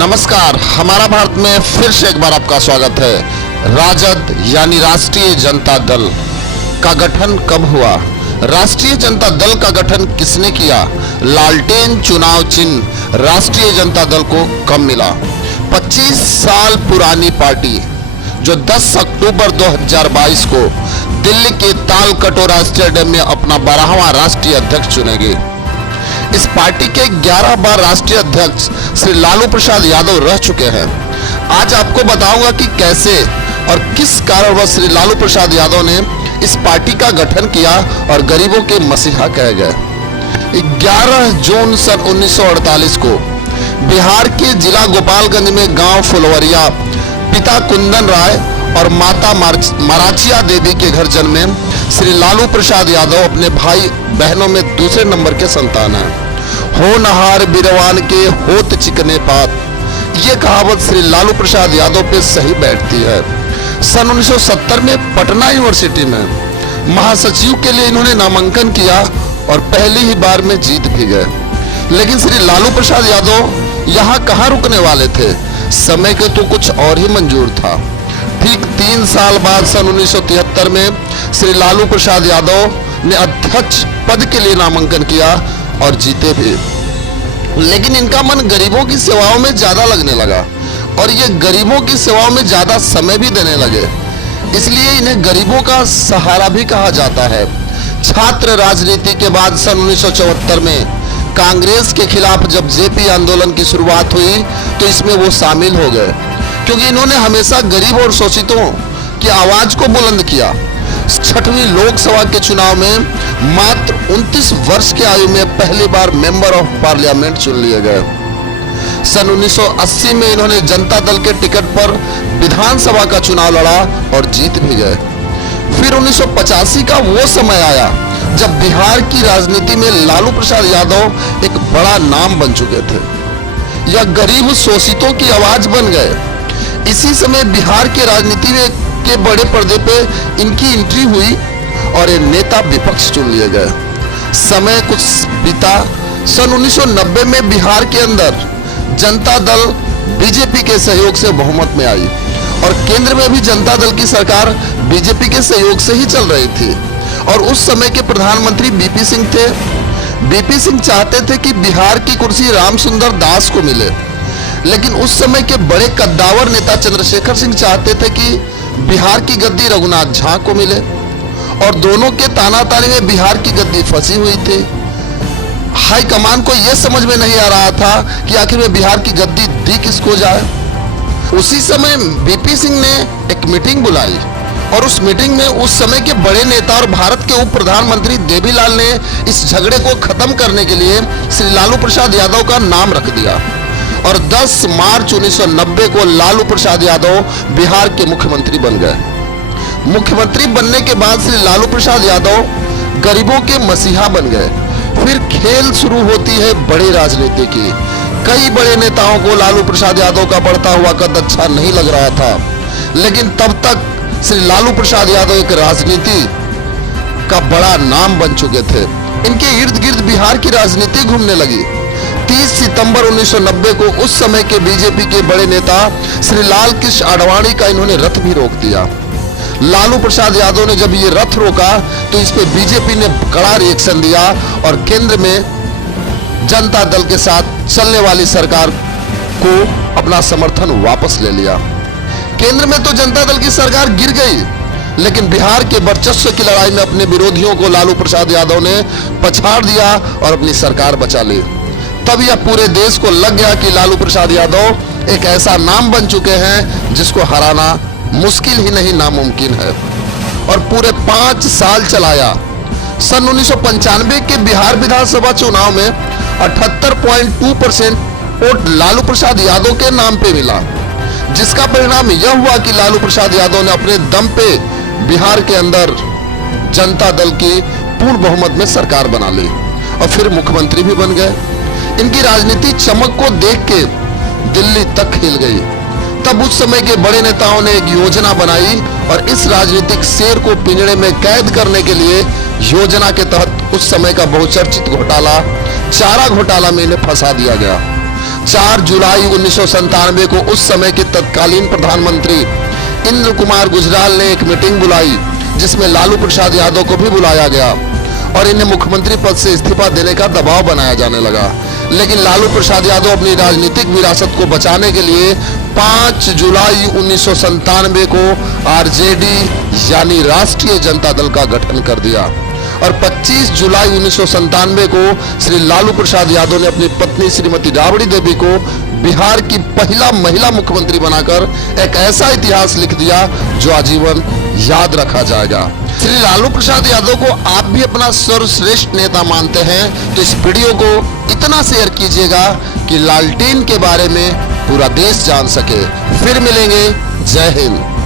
नमस्कार, हमारा भारत में फिर से एक बार आपका स्वागत है। राजद यानी राष्ट्रीय जनता दल का गठन कब हुआ? राष्ट्रीय जनता दल का गठन किसने किया? लालटेन चुनाव चिन्ह राष्ट्रीय जनता दल को कब मिला? 25 साल पुरानी पार्टी जो 10 अक्टूबर 2022 को दिल्ली के तालकटोरा स्टेडियम में अपना 12वां राष्ट्रीय अध्यक्ष चुनेगी। इस पार्टी के 11 बार राष्ट्रीय अध्यक्ष श्री लालू प्रसाद यादव रह चुके हैं। आज आपको बताऊंगा कि कैसे और किस कारणवश श्री लालू प्रसाद यादव ने इस पार्टी का गठन किया और गरीबों के मसीहा कहे गए। 11 जून सन 1948 को बिहार के जिला गोपालगंज में गांव फुलवरिया पिता कुंदन राय और माता मराचिया देवी के घर जन्मे श्री लालू प्रसाद यादव अपने भाई बहनों में दूसरे नंबर के संतान हैं। होनहार बिरवान के होत चिकने पात, ये कहावत श्री लालू प्रसाद यादव पे सही बैठती है। सन 1970 में पटना यूनिवर्सिटी में महासचिव के लिए इन्होंने नामांकन किया और पहली ही बार में जीत भी गए। लेकिन श्री लालू प्रसाद यादव यहाँ कहाँ रुकने वाले थे? समय के तो कुछ और ही मंजूर था। ठीक 3 साल बाद सन 1973 में श्री लालू प्रसाद यादव ने अध्यक्ष पद के लिए नामांकन किया और जीते भी। लेकिन इनका मन गरीबों की सेवाओं में ज्यादा लगने लगा और ये गरीबों की सेवाओं में ज्यादा समय भी देने लगे, इसलिए इन्हें गरीबों का सहारा भी कहा जाता है। छात्र राजनीति के बाद सन 1974 में कांग्रेस के खिलाफ जब जेपी आंदोलन की शुरुआत हुई तो इसमें वो शामिल हो गए, क्योंकि इन्होंने हमेशा गरीब और शोषितों की आवाज को बुलंद किया। 6वीं लोकसभा के चुनाव में मात्र 29 वर्ष की आयु में पहली बार मेंबर ऑफ पार्लियामेंट चुन लिए गए। सन 1980 में इन्होंने जनता दल के टिकट पर विधानसभा का चुनाव लड़ा और जीत भी गए। फिर 1985 का वो समय आया जब बिहार की राजनीति में लालू प्रसाद यादव एक बड़ा नाम बन चुके थे। यह गरीब शोषितों की आवाज बन गए। इसी समय बिहार के राजनीति में के बड़े पर्दे पे इनकी एंट्री हुई और ये नेता विपक्ष चुन लिए गए। समय कुछ बीता। सन 1990 में बिहार के अंदर जनता दल बीजेपी के सहयोग से बहुमत में आई और केंद्र में भी जनता दल की सरकार बीजेपी के सहयोग से ही चल रही थी और उस समय के प्रधानमंत्री बीपी सिंह थे। बीपी सिंह चाहते थे कि बिहार की कुर्सी रामसुंदर दास को मिले, लेकिन उस समय के बड़े कद्दावर नेता चंद्रशेखर सिंह चाहते थे कि बिहार की गद्दी रघुनाथ झा को मिले और दोनों के तानातानी में बिहार की गद्दी फंसी हुई थी। हाईकमान को यह समझ में नहीं आ रहा था कि आखिर में बिहार की गद्दी दी किसको जाए। उसी समय बीपी सिंह ने एक मीटिंग बुलाई और उस मीटिंग में उस समय के बड़े नेता और भारत के उप प्रधानमंत्री देवीलाल ने इस झगड़े को खत्म करने के लिए श्री लालू प्रसाद यादव का नाम रख दिया और 10 मार्च 1990 को लालू प्रसाद यादव बिहार के मुख्यमंत्री बन गए। मुख्यमंत्री बनने के बाद श्री लालू प्रसाद यादव गरीबों के मसीहा बन गए। फिर खेल शुरू होती है बड़ी राजनीति की। कई बड़े नेताओं को लालू प्रसाद यादव का बढ़ता हुआ कद अच्छा नहीं लग रहा था, लेकिन तब तक श्री लालू प्रसाद यादव एक राजनीति का बड़ा नाम बन चुके थे। इनके इर्द गिर्द बिहार की राजनीति घूमने लगी। 30 सितंबर 1990 को उस समय के बीजेपी के बड़े नेता श्री लाल कृष्ण आडवाणी का इन्होंने रथ भी रोक दिया। लालू प्रसाद यादव ने जब ये रथ रोका तो इस पे बीजेपी ने कड़ा रिएक्शन दिया और केंद्र में जनता दल के साथ चलने वाली सरकार को अपना समर्थन वापस ले लिया। केंद्र में तो जनता दल की सरकार गिर गई, लेकिन बिहार के वर्चस्व की लड़ाई में अपने विरोधियों को लालू प्रसाद यादव ने पछाड़ दिया और अपनी सरकार बचा ली। तब यह पूरे देश को लग गया कि लालू प्रसाद यादव एक ऐसा नाम बन चुके हैं जिसको हराना मुश्किल ही नहीं नामुमकिन है। और पूरे 5 साल चलाया। सन 1995 के बिहार विधानसभा चुनाव में 78.2% वोट लालू प्रसाद यादव के नाम पे मिला, जिसका परिणाम यह हुआ कि लालू प्रसाद यादव ने अपने दम पे बिहार के अंदर जनता दल की पूर्ण बहुमत में सरकार बना ली और फिर मुख्यमंत्री भी बन गए। इनकी राजनीति चमक को देख के दिल्ली तक हिल गई। तब उस समय के बड़े नेताओं ने एक योजना बनाई और इस राजनीतिक शेर को पिंजड़े में कैद करने के लिए योजना के तहत उस समय का बहुचर्चित घोटाला चारा घोटाला में इन्हें फंसा दिया गया। 4 जुलाई 1997 को उस समय के तत्कालीन प्रधानमंत्री इंद्र कुमार गुजराल ने एक मीटिंग बुलाई, जिसमें लालू प्रसाद यादव को भी बुलाया गया और इन्हें मुख्यमंत्री पद से इस्तीफा देने का दबाव बनाया जाने लगा। लेकिन लालू प्रसाद यादव अपनी राजनीतिक विरासत को बचाने के लिए 5 जुलाई 1997 को आरजेडी यानी राष्ट्रीय जनता दल का गठन कर दिया और 25 जुलाई 1997 को श्री लालू प्रसाद यादव ने अपनी पत्नी श्रीमती राबड़ी देवी को बिहार की पहला महिला मुख्यमंत्री बनाकर एक ऐसा इतिहास लिख दिया जो आजीवन याद रखा जाएगा। श्री लालू प्रसाद यादव को आप भी अपना सर्वश्रेष्ठ नेता मानते हैं तो इस वीडियो को इतना शेयर कीजिएगा कि लालटेन के बारे में पूरा देश जान सके। फिर मिलेंगे। जय हिंद।